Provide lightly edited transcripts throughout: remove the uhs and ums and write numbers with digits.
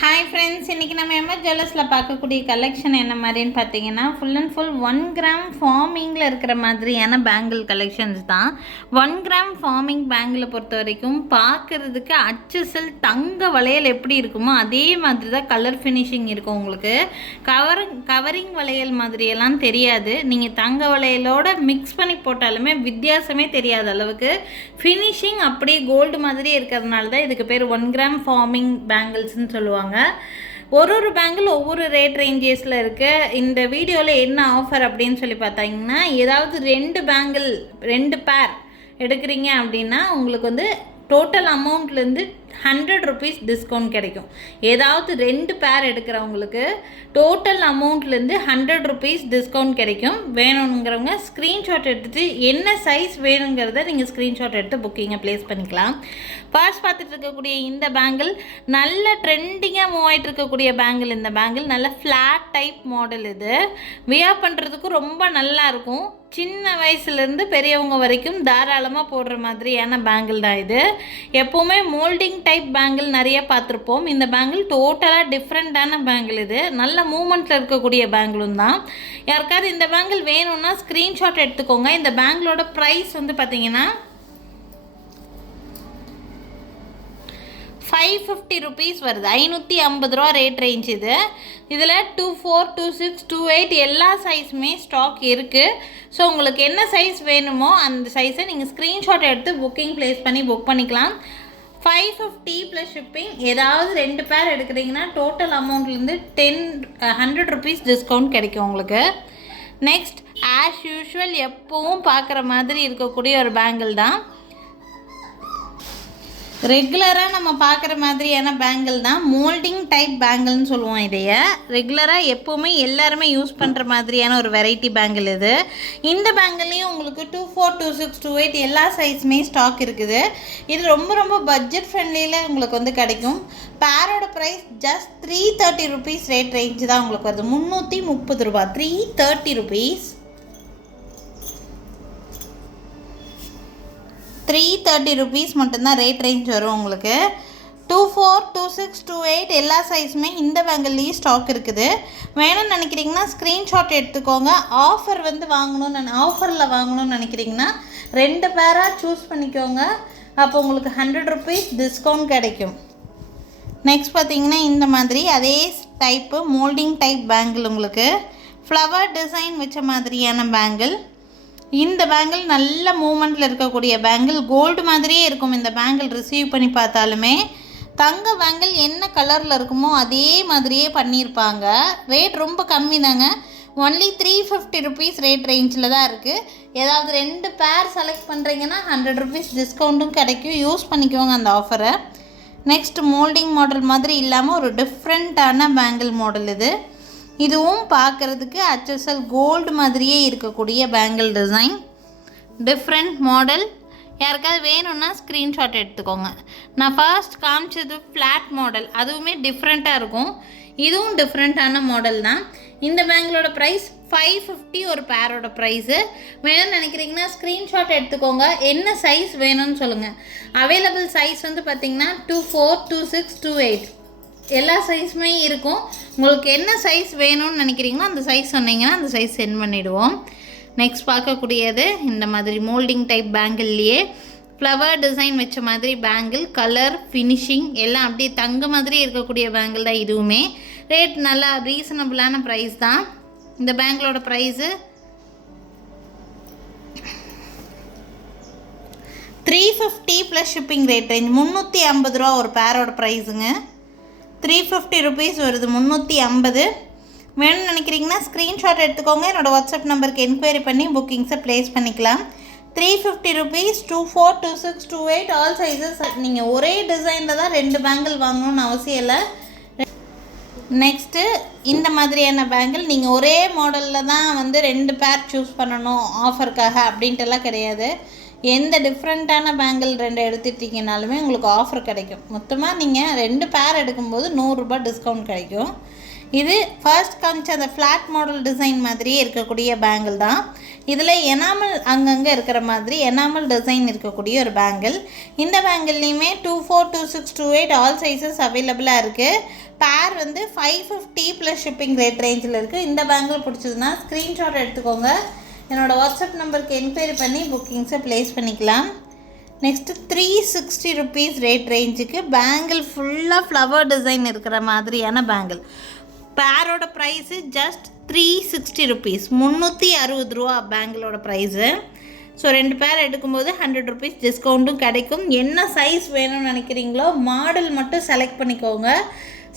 Hi friends, இன்றைக்கி நம்ம MS ஜுவல்லர்ஸில் பார்க்கக்கூடிய கலெக்ஷன் என்ன மாதிரின்னு பார்த்தீங்கன்னா ஃபுல் அண்ட் ஃபுல் 1 கிராம் ஃபார்மிங்கில் இருக்கிற மாதிரியான பேங்கிள் கலெக்ஷன்ஸ் தான். 1 கிராம் ஃபார்மிங் பேங்கிளை பொறுத்த வரைக்கும் பார்க்குறதுக்கு அச்சசல் தங்க வளையல் எப்படி இருக்குமோ அதே மாதிரி தான் கலர் ஃபினிஷிங் இருக்கும். உங்களுக்கு கவரிங் வளையல் மாதிரியெல்லாம் தெரியாது. நீங்கள் தங்க வளையலோடு மிக்ஸ் பண்ணி போட்டாலுமே வித்தியாசமே தெரியாத அளவுக்கு ஃபினிஷிங் அப்படியே கோல்டு மாதிரியே இருக்கிறதுனால தான் இதுக்கு பேர் 1 கிராம் ஃபார்மிங் பேங்கிள்ஸ்ன்னு சொல்லுவாங்க. ஒரு பேங்கிள் ஒவ்வொரு ரேட் ரேஞ்சஸில் இருக்குது. இந்த வீடியோவில் என்ன ஆஃபர் அப்படின்னு சொல்லி பார்த்தாங்கன்னா, ஏதாவது 2 பேர் எடுக்கிறீங்க அப்படின்னா உங்களுக்கு டோட்டல் அமௌண்ட்லேருந்து 100 ருபீஸ் டிஸ்கவுண்ட் கிடைக்கும். ஏதாவது 2 பேர் எடுக்கிறவங்களுக்கு டோட்டல் அமௌண்ட்லேருந்து 100 ருபீஸ் டிஸ்கவுண்ட் கிடைக்கும். வேணுங்கிறவங்க ஸ்க்ரீன்ஷாட் எடுத்துகிட்டு என்ன சைஸ் வேணுங்கிறத நீங்கள் ஸ்க்ரீன்ஷாட் எடுத்து புக்கிங்கை ப்ளேஸ் பண்ணிக்கலாம். ஃபர்ஸ்ட் பார்த்துட்டு இருக்கக்கூடிய இந்த பேங்கிள் நல்ல ட்ரெண்டிங்காக மூவ் ஆகிட்டு இருக்கக்கூடிய பேங்கிள். இந்த பேங்கிள் நல்ல ஃப்ளாட் டைப் மாடல். இது வியர் பண்ணுறதுக்கும் ரொம்ப நல்லாயிருக்கும். சின்ன வயசுலேருந்து பெரியவங்க வரைக்கும் தாராளமாக போடுற மாதிரியான பேங்கிள் தான் இது. எப்போவுமே மோல்டிங் டைப் பேங்கிள் நிறைய பார்த்துருப்போம். இந்த பேங்கிள் டோட்டலாக டிஃப்ரெண்ட்டான பேங்கிள். இது நல்ல மூமெண்ட்டில் இருக்கக்கூடிய பேங்கிளும் தான். யாருக்காவது இந்த பேங்கிள் வேணும்னா ஸ்க்ரீன்ஷாட் எடுத்துக்கோங்க. இந்த பேங்கிளோட ப்ரைஸ் பார்த்தீங்கன்னா 550 ருபீஸ் வருது. 550 ரூபா ரேட் ரேஞ்ச் இது. இதில் 24, 26, 28 எல்லா சைஸுமே ஸ்டாக் இருக்குது. ஸோ உங்களுக்கு என்ன சைஸ் வேணுமோ அந்த சைஸை நீங்கள் ஸ்க்ரீன்ஷாட் எடுத்து புக்கிங் ப்ளேஸ் பண்ணி புக் பண்ணிக்கலாம். 550 ப்ளஸ் ஷிப்பிங். ஏதாவது 2 பேர் எடுக்கிறீங்கன்னா டோட்டல் அமௌண்ட்லேருந்து 100 ருபீஸ் டிஸ்கவுண்ட் கிடைக்கும் உங்களுக்கு. நெக்ஸ்ட் ஆஸ் யூஷுவல் எப்போவும் பார்க்குற மாதிரி இருக்கக்கூடிய ஒரு பேங்கிள் தான். ரெகுலராக நம்ம பார்க்குற மாதிரியான பேங்கிள் தான். மோல்டிங் டைப் பேங்கிள்னு சொல்லுவோம். இதைய ரெகுலராக எப்போவுமே எல்லாருமே யூஸ் பண்ணுற மாதிரியான ஒரு வெரைட்டி பேங்கிள் இது. இந்த பேங்கிள்லேயும் உங்களுக்கு 24, 26, 28 எல்லா சைஸுமே ஸ்டாக் இருக்குது. இது ரொம்ப பட்ஜெட் ஃப்ரெண்ட்லியில் உங்களுக்கு கிடைக்கும். பேரோட price just 330 rupees rate range தான் உங்களுக்கு வருது. 330 ரூபா, 330 ருபீஸ். 330 ருபீஸ் மட்டும்தான் ரேட் ரேஞ்ச் வரும் உங்களுக்கு. 24, 26, 28 எல்லா சைஸுமே இந்த பேங்கிள்லேயும் ஸ்டாக் இருக்குது. வேணும்னு நினைக்கிறீங்கன்னா ஸ்க்ரீன்ஷாட் எடுத்துக்கோங்க. ஆஃபர் ஆஃபரில் வாங்கணும்னு நினைக்கிறீங்கன்னா 2 பேராக சூஸ் பண்ணிக்கோங்க. அப்போ உங்களுக்கு 100 ருபீஸ் டிஸ்கவுண்ட் கிடைக்கும். நெக்ஸ்ட் பார்த்தீங்கன்னா இந்த மாதிரி அதே டைப்பு மோல்டிங் டைப் பேங்கிள். உங்களுக்கு ஃப்ளவர் டிசைன் வச்ச மாதிரியான பேங்கிள். இந்த பேங்கிள் நல்ல மூமெண்ட்டில் இருக்கக்கூடிய பேங்கிள். கோல்டு மாதிரியே இருக்கும். இந்த பேங்கிள் ரிசீவ் பண்ணி பார்த்தாலுமே தங்க பேங்கிள் என்ன கலரில் இருக்குமோ அதே மாதிரியே பண்ணியிருப்பாங்க. ரேட் ரொம்ப கம்மி தாங்க. ஒன்லி 350 ருபீஸ் ரேட் ரேஞ்சில் தான் இருக்குது. ஏதாவது 2 பேர் செலக்ட் பண்ணுறீங்கன்னா 100 ருபீஸ் டிஸ்கவுண்ட்டும் கிடைக்கும். யூஸ் பண்ணிக்கோங்க அந்த ஆஃபரை. நெக்ஸ்ட் மோல்டிங் மாடல் மாதிரி இல்லாமல் ஒரு டிஃப்ரெண்ட்டான பேங்கிள் மாடல் இது. இதுவும் பார்க்குறதுக்கு அச்சசல் கோல்டு மாதிரியே இருக்கக்கூடிய பேங்கிள் டிசைன். Different model. யாருக்காவது வேணும்னா ஸ்க்ரீன்ஷாட் எடுத்துக்கோங்க. நான் ஃபர்ஸ்ட் காமிச்சது ஃப்ளாட் மாடல். அதுவுமே டிஃப்ரெண்ட்டாக இருக்கும். இதுவும் டிஃப்ரெண்ட்டான மாடல் தான். இந்த பேங்கிளோட ப்ரைஸ் 550 ஒரு பேரோட ப்ரைஸு. வேணும்னு நினைக்கிறீங்கன்னா ஸ்க்ரீன்ஷாட் எடுத்துக்கோங்க. என்ன சைஸ் வேணும்னு சொல்லுங்கள். அவைலபிள் சைஸ் பார்த்திங்கன்னா 24, 26, 28 எல்லா சைஸுமே இருக்கும். உங்களுக்கு என்ன சைஸ் வேணும்னு நினைக்கிறீங்களோ அந்த சைஸ் சொன்னீங்கன்னா அந்த சைஸ் சென்ட் பண்ணிவிடுவோம். நெக்ஸ்ட் பார்க்கக்கூடியது இந்த மாதிரி மோல்டிங் டைப் பேங்கிள்லேயே ஃப்ளவர் டிசைன் வச்ச மாதிரி பேங்கிள். கலர் ஃபினிஷிங் எல்லாம் அப்படியே தங்க மாதிரி இருக்கக்கூடிய பேங்கிள் தான் இதுவுமே. ரேட் நல்லா ரீசனபிளான ப்ரைஸ் தான். இந்த பேங்கிளோட price 350 plus shipping rate range. 350 ரூபா ஒரு பேரோட ப்ரைஸுங்க. 350 ருபீஸ் வருது. 350 வேணும்னு நினைக்கிறீங்கன்னா ஸ்க்ரீன்ஷாட் எடுத்துக்கோங்க. என்னோடய வாட்ஸ்அப் நம்பருக்கு என்கொயரி பண்ணி புக்கிங்ஸை ப்ளேஸ் பண்ணிக்கலாம். 350 ருபீஸ். 24, 26, 28 all sizes. நீங்கள் ஒரே டிசைனில் தான் 2 பேங்கிள் வாங்கணும்னு அவசியம் இல்லை. நெக்ஸ்ட்டு இந்த மாதிரியான பேங்கிள் நீங்கள் ஒரே மாடலில் தான் 2 பேர் சூஸ் பண்ணணும் ஆஃபருக்காக அப்படின்ட்டுலாம் கிடையாது. எந்த டிஃப்ரெண்ட்டான பேங்கிள் 2 எடுத்துட்டிங்கனாலுமே உங்களுக்கு ஆஃபர் கிடைக்கும். மொத்தமாக நீங்கள் 2 பேர் எடுக்கும்போது 100 ரூபா டிஸ்கவுண்ட் கிடைக்கும். இது ஃபர்ஸ்ட் காமிச்ச அந்த ஃப்ளாட் மாடல் டிசைன் மாதிரியே இருக்கக்கூடிய பேங்கிள் தான். இதில் எனாமல் அங்கங்கே இருக்கிற மாதிரி எனாமல் டிசைன் இருக்கக்கூடிய ஒரு பேங்கிள். இந்த பேங்கிள்லேயுமே 24, 26, 28 ஆல் சைஸஸ் அவைலபிளாக இருக்குது. பேர் வந்து 550 ப்ளஸ் ஷிப்பிங் ரேட் ரேஞ்சில் இருக்குது. இந்த பேங்கில் பிடிச்சதுன்னா ஸ்க்ரீன்ஷாட் எடுத்துக்கோங்க. என்னோடய வாட்ஸ்அப் நம்பருக்கு என்கொயரி பண்ணி புக்கிங்ஸை ப்ளேஸ் பண்ணிக்கலாம். நெக்ஸ்ட்டு 360 ருபீஸ் ரேட் ரேஞ்சுக்கு பேங்கிள் ஃபுல்லாக ஃப்ளவர் டிசைன் இருக்கிற மாதிரியான பேங்கிள். பேரோட ப்ரைஸு ஜஸ்ட் 360 ருபீஸ், 360 ரூபா பேங்கிளோட ப்ரைஸு. ஸோ 2 பேர் எடுக்கும்போது 100 ருபீஸ் டிஸ்கவுண்ட்டும் கிடைக்கும். என்ன சைஸ் வேணும்னு நினைக்கிறீங்களோ மாடல் மட்டும் செலக்ட் பண்ணிக்கோங்க.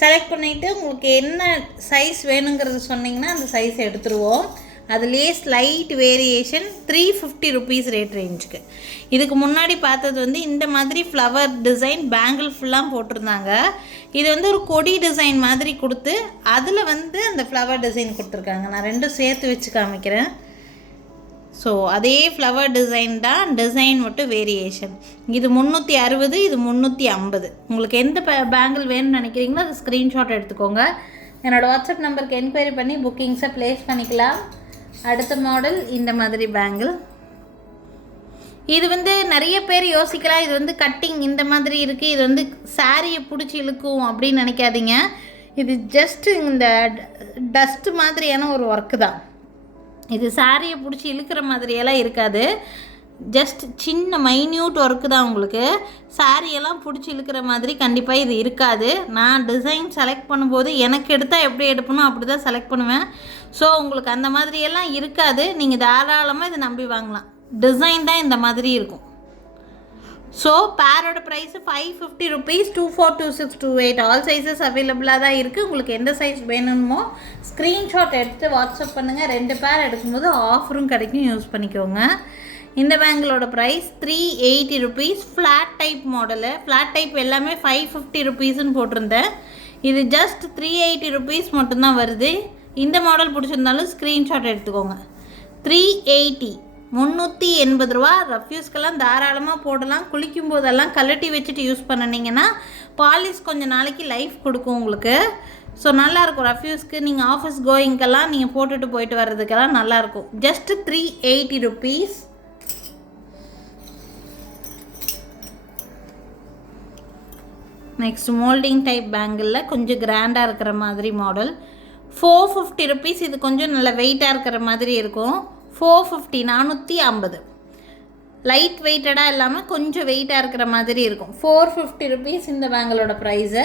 செலக்ட் பண்ணிவிட்டு உங்களுக்கு என்ன சைஸ் வேணுங்கிறது சொன்னிங்கன்னா அந்த சைஸ் எடுத்துருவோம். அதுலேயே ஸ்லைட் வேரியேஷன் 350 ருபீஸ் ரேட் ரேஞ்சுக்கு. இதுக்கு முன்னாடி பார்த்தது வந்து இந்த மாதிரி ஃப்ளவர் டிசைன் பேங்கிள் ஃபுல்லாக போட்டிருந்தாங்க. இது வந்து ஒரு கொடி டிசைன் மாதிரி கொடுத்து அதில் வந்து அந்த ஃப்ளவர் டிசைன் கொடுத்துருக்காங்க. நான் ரெண்டும் சேர்த்து வச்சு காமிக்கிறேன். ஸோ அதே ஃப்ளவர் டிசைன் தான், டிசைன் மட்டும் வேரியேஷன். இது 360, இது 350. உங்களுக்கு எந்த பேங்கிள் வேணும்னு நினைக்கிறீங்களோ அது ஸ்க்ரீன்ஷாட் எடுத்துக்கோங்க. என்னோடய வாட்ஸ்அப் நம்பருக்கு என்கொயரி பண்ணி புக்கிங்ஸை ப்ளேஸ் பண்ணிக்கலாம். அடுத்த மாடல் இந்த மாதிரி பேங்கிள். இது வந்து நிறைய பேர் யோசிக்கலாம், இது வந்து கட்டிங் இந்த மாதிரி இருக்குது, இது வந்து சாரியை பிடிச்சி இழுக்கும் அப்படின்னு நினைக்காதீங்க. இது ஜஸ்ட்டு இந்த டஸ்ட்டு மாதிரியான ஒரு ஒர்க்கு தான். இது சாரியை பிடிச்சி இழுக்கிற மாதிரியெல்லாம் இருக்காது. ஜஸ்ட் சின்ன மைன்யூட் ஒர்க்கு தான். உங்களுக்கு சாரியெல்லாம் பிடிச்சி இழுக்கிற மாதிரி கண்டிப்பாக இது இருக்காது. நான் டிசைன் செலக்ட் பண்ணும்போது எனக்கு எடுத்தால் எப்படி எடுப்பணும் அப்படி தான் செலக்ட் பண்ணுவேன். ஸோ உங்களுக்கு அந்த மாதிரியெல்லாம் இருக்காது. நீங்கள் தாராளமாக இதை நம்பி வாங்கலாம். டிசைன் தான் இந்த மாதிரி இருக்கும். ஸோ பேரோட ப்ரைஸு 550 ருபீஸ், 24, 26, 28 ஆல் சைஸஸ் அவைலபிளாக தான் இருக்குது. உங்களுக்கு எந்த சைஸ் வேணுமோ ஸ்க்ரீன்ஷாட் எடுத்து வாட்ஸ்அப் பண்ணுங்கள். 2 பேர் எடுக்கும்போது ஆஃபரும் கிடைக்கும், யூஸ் பண்ணிக்கோங்க. இந்த பேங்கிளோட price 380 rupees. Flat type model. Flat type எல்லாமே 550 ருபீஸ்ன்னு போட்டிருந்தேன். இது ஜஸ்ட் 380 ருபீஸ் மட்டும்தான் வருது. இந்த மாடல் பிடிச்சிருந்தாலும் ஸ்க்ரீன்ஷாட் எடுத்துக்கோங்க. 380, 380 ரூபா. ரஃப்யூஸ்க்கெல்லாம் தாராளமாக போடலாம். குளிக்கும் போதெல்லாம் கலட்டி வச்சுட்டு யூஸ் பண்ணினீங்கன்னா பாலிஷ் கொஞ்சம் நாளைக்கு லைஃப் கொடுக்கும் உங்களுக்கு. ஸோ நல்லாயிருக்கும். ரஃப்யூஸ்க்கு நீங்கள் ஆஃபீஸ் கோயிங்கெல்லாம் நீங்கள் போட்டுட்டு போயிட்டு வர்றதுக்கெல்லாம் நல்லாயிருக்கும். Just 380 rupees. Next moulding type பேங்கிளில் கொஞ்சம் கிராண்டாக இருக்கிற மாதிரி மாடல் 450 ருபீஸ். இது கொஞ்சம் நல்ல வெயிட்டாக இருக்கிற மாதிரி இருக்கும். 450, 450. லைட் வெயிட்டடாக இல்லாமல் கொஞ்சம் வெயிட்டாக இருக்கிற மாதிரி இருக்கும். 450 ருபீஸ் இந்த பேங்கிளோட ப்ரைஸு.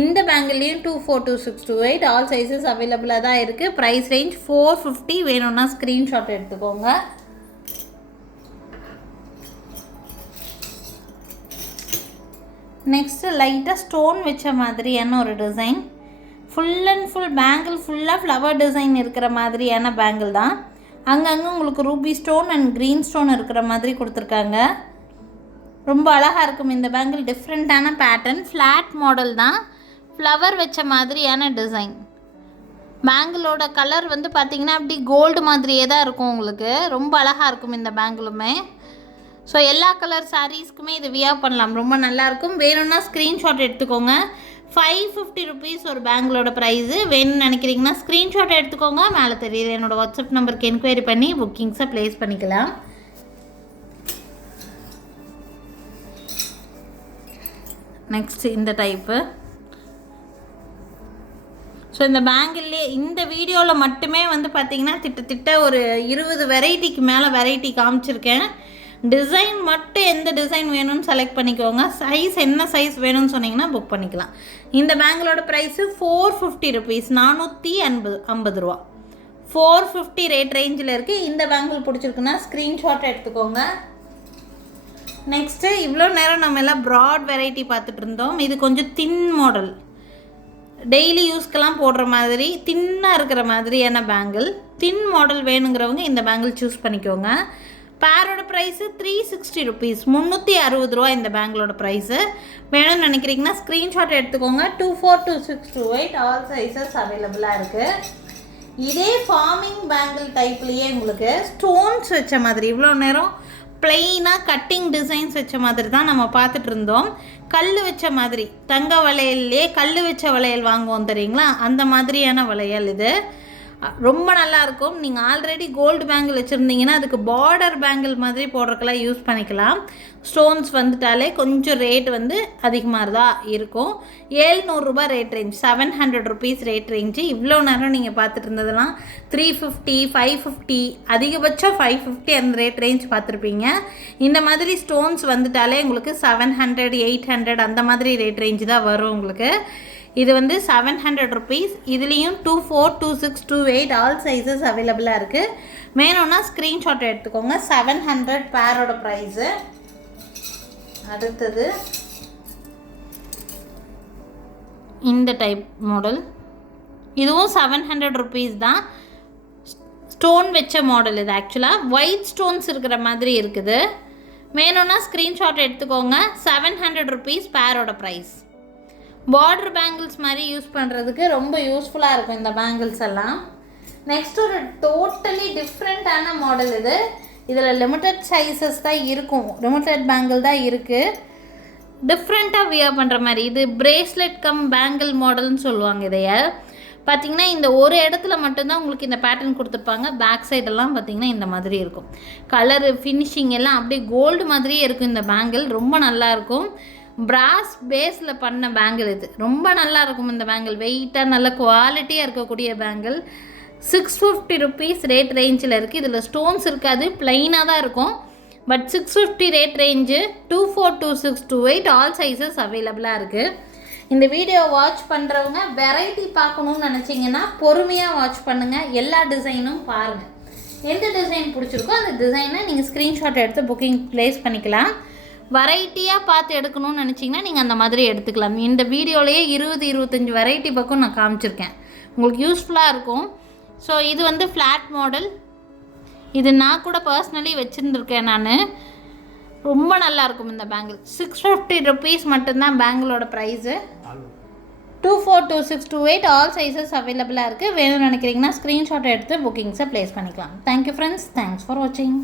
இந்த பேங்கிள்லேயும் 24, 26, 28 ஆல் சைஸஸ் அவைலபிளாக தான் இருக்குது. Price range 450. வேணும்னா ஸ்க்ரீன்ஷாட் எடுத்துக்கோங்க. நெக்ஸ்ட்டு லைட்டாக ஸ்டோன் வச்ச மாதிரியான ஒரு design. Full and full bangle ஃபுல்லாக ஃப்ளவர் டிசைன் இருக்கிற மாதிரியான பேங்கிள் தான். அங்கங்கே உங்களுக்கு Ruby stone and green stone இருக்கிற மாதிரி கொடுத்துருக்காங்க. ரொம்ப அழகாக இருக்கும் இந்த பேங்கிள். டிஃப்ரெண்ட்டான பேட்டர்ன். ஃப்ளாட் மாடல் தான், ஃப்ளவர் வச்ச மாதிரியான டிசைன். பேங்கிளோட கலர் வந்து பார்த்திங்கன்னா அப்படி கோல்டு மாதிரியே தான் இருக்கும் உங்களுக்கு. ரொம்ப அழகாக இருக்கும் இந்த பேங்கிளுமே. ஸோ எல்லா கலர் சாரீஸ்க்குமே இது வியர் பண்ணலாம். ரொம்ப நல்லாயிருக்கும். வேணும்னா ஸ்க்ரீன்ஷாட் எடுத்துக்கோங்க. 550 ருபீஸ் ஒரு பேங்கிளோட ப்ரைஸு. வேணும்னு நினைக்கிறீங்கன்னா ஸ்க்ரீன்ஷாட் எடுத்துக்கோங்க. மேலே தெரியுது என்னோடய வாட்ஸ்அப் நம்பருக்கு என்கொயரி பண்ணி புக்கிங்ஸை ப்ளேஸ் பண்ணிக்கலாம். நெக்ஸ்ட் இந்த டைப்பு. ஸோ இந்த பேங்கிள்லேயே இந்த வீடியோவில் மட்டுமே வந்து பார்த்திங்கன்னா திட்ட ஒரு 20 வெரைட்டிக்கு மேலே வெரைட்டி காமிச்சிருக்கேன். டிசைன் மட்டும் எந்த டிசைன் வேணும்னு செலக்ட் பண்ணிக்கோங்க. சைஸ் என்ன சைஸ் வேணும்னு சொன்னீங்கன்னா புக் பண்ணிக்கலாம். இந்த பேங்கிளோட ப்ரைஸு 450 ருபீஸ், 450 ரூபா. 450 ரேட் ரேஞ்சில் இருக்குது. இந்த பேங்கிள் பிடிச்சிருக்குன்னா ஸ்க்ரீன்ஷாட் எடுத்துக்கோங்க. நெக்ஸ்ட்டு இவ்வளோ நேரம் நம்ம எல்லாம் ப்ராட் வெரைட்டி பார்த்துட்டு இருந்தோம். இது கொஞ்சம் தின் மாடல், டெய்லி யூஸ்க்கெல்லாம் போடுற மாதிரி தின்னாக இருக்கிற மாதிரியான பேங்கிள். தின் மாடல் வேணுங்கிறவங்க இந்த பேங்கிள் சூஸ் பண்ணிக்கோங்க. பேரோட ப்ரைஸு 360 ருபீஸ், 360 ரூபா இந்த பேங்கிளோட ப்ரைஸு. வேணும்னு நினைக்கிறீங்கன்னா ஸ்க்ரீன்ஷாட் எடுத்துக்கோங்க. 24, 26, 28 ஆல் சைஸஸ் அவைலபிளாக இருக்குது. இதே ஃபார்மிங் பேங்கிள் டைப்லேயே உங்களுக்கு ஸ்டோன்ஸ் வச்ச மாதிரி, இவ்வளோ நேரம் பிளெயினாக கட்டிங் டிசைன்ஸ் வச்ச மாதிரி தான் நம்ம பார்த்துட்டு இருந்தோம். கல் வச்ச மாதிரி, தங்க வளையல்லையே கல் வச்ச வளையல் வாங்குவோம் தெரியுங்களா, அந்த மாதிரியான வளையல் இது. ரொம்ப நல்லாயிருக்கும். நீங்கள் ஆல்ரெடி கோல்டு பேங்கிள் வச்சுருந்தீங்கன்னா அதுக்கு பார்டர் பேங்கிள் மாதிரி போடுறதுக்கெல்லாம் யூஸ் பண்ணிக்கலாம். ஸ்டோன்ஸ் வந்துட்டாலே கொஞ்சம் ரேட் வந்து அதிகமாக தான் இருக்கும். 700 ரூபா rate range, 700 rupees rate range. இவ்வளோ நேரம் நீங்கள் பார்த்துட்டு இருந்ததெல்லாம் 350, 550, அதிகபட்சம் 550 அந்த ரேட் ரேஞ்ச் பார்த்துருப்பீங்க. இந்த மாதிரி ஸ்டோன்ஸ் வந்துட்டாலே உங்களுக்கு 700, 800 அந்த மாதிரி ரேட் ரேஞ்சு தான் வரும் உங்களுக்கு. இது வந்து 700 ருபீஸ். இதுலேயும் 24, 26, 28 ஆல் சைஸஸ் அவைலபிளாக இருக்குது. வேணும்னா ஸ்க்ரீன்ஷாட் எடுத்துக்கோங்க. 700 பேரோட ப்ரைஸு. அடுத்தது இந்த டைப் மாடல், இதுவும் 700 ருபீஸ் தான். ஸ்டோன் வச்ச மாடல் இது. ஆக்சுவலாக ஒயிட் ஸ்டோன்ஸ் இருக்கிற மாதிரி இருக்குது. வேணும்னா ஸ்க்ரீன்ஷாட் எடுத்துக்கோங்க. 700 ருபீஸ் பேரோட ப்ரைஸ். பார்டர் பேங்கிள்ஸ் மாதிரி யூஸ் பண்ணுறதுக்கு ரொம்ப யூஸ்ஃபுல்லாக இருக்கும் இந்த பேங்கிள்ஸ் எல்லாம். நெக்ஸ்ட் ஒரு டோட்டலி டிஃப்ரெண்ட்டான மாடல் இது. இதில் லிமிட்டட் சைஸஸ் தான் இருக்கும், லிமிட்டட் பேங்கிள் தான் இருக்குது. டிஃப்ரெண்ட்டாக வியர் பண்ணுற மாதிரி இது பிரேஸ்லெட் கம் பேங்கிள் மாடல்னு சொல்லுவாங்க. இதைய பார்த்திங்கன்னா இந்த ஒரு இடத்துல மட்டும்தான் உங்களுக்கு இந்த பேட்டர்ன் கொடுத்துருப்பாங்க. பேக் சைடெல்லாம் பார்த்திங்கன்னா இந்த மாதிரி இருக்கும். கலரு ஃபினிஷிங் எல்லாம் அப்படியே கோல்டு மாதிரியே இருக்கும். இந்த பேங்கிள் ரொம்ப நல்லாயிருக்கும். பிராஸ் பேஸில் பண்ண பேங்கிள் இது. ரொம்ப நல்லா இருக்கும் இந்த பேங்கிள். வெயிட்டாக நல்ல குவாலிட்டியாக இருக்கக்கூடிய பேங்கிள். 650 ருபீஸ் ரேட் ரேஞ்சில் இருக்குது. இதில் ஸ்டோன்ஸ் இருக்காது, ப்ளைனாக தான் இருக்கும். But 650 rate range. 24, 26, 28 all sizes அவைலபிளாக இருக்குது. இந்த வீடியோ வாட்ச் பண்ணுறவங்க வெரைட்டி பார்க்கணுன்னு நினச்சிங்கன்னா பொறுமையாக வாட்ச் பண்ணுங்கள். எல்லா டிசைனும் பாருங்கள். எந்த டிசைன் பிடிச்சிருக்கோ அந்த டிசைனை நீங்கள் ஸ்க்ரீன்ஷாட் எடுத்து புக்கிங் ப்ளேஸ் பண்ணிக்கலாம். வெரைட்டியாக பார்த்து எடுக்கணும்னு நினச்சிங்கன்னா நீங்கள் அந்த மாதிரி எடுத்துக்கலாம். இந்த வீடியோலேயே 20, 25 வெரைட்டி பக்கம் நான் காமிச்சிருக்கேன். உங்களுக்கு யூஸ்ஃபுல்லாக இருக்கும். ஸோ இது வந்து ஃப்ளாட் மாடல். இது நான் கூட பர்சனலி வச்சுருந்துருக்கேன் நான். ரொம்ப நல்லாயிருக்கும் இந்த பேங்கிள். 650 ருபீஸ் மட்டும்தான் பேங்கிளோட ப்ரைஸு. 24, 26, 28 ஆல் சைஸஸ் அவைலபிளாக இருக்குது. வேணும்னு நினைக்கிறீங்கன்னா ஸ்க்ரீன்ஷாட் எடுத்து புக்கிங்ஸை ப்ளேஸ் பண்ணிக்கலாம். Thank you friends. தேங்க்ஸ் ஃபார் வாட்சிங்.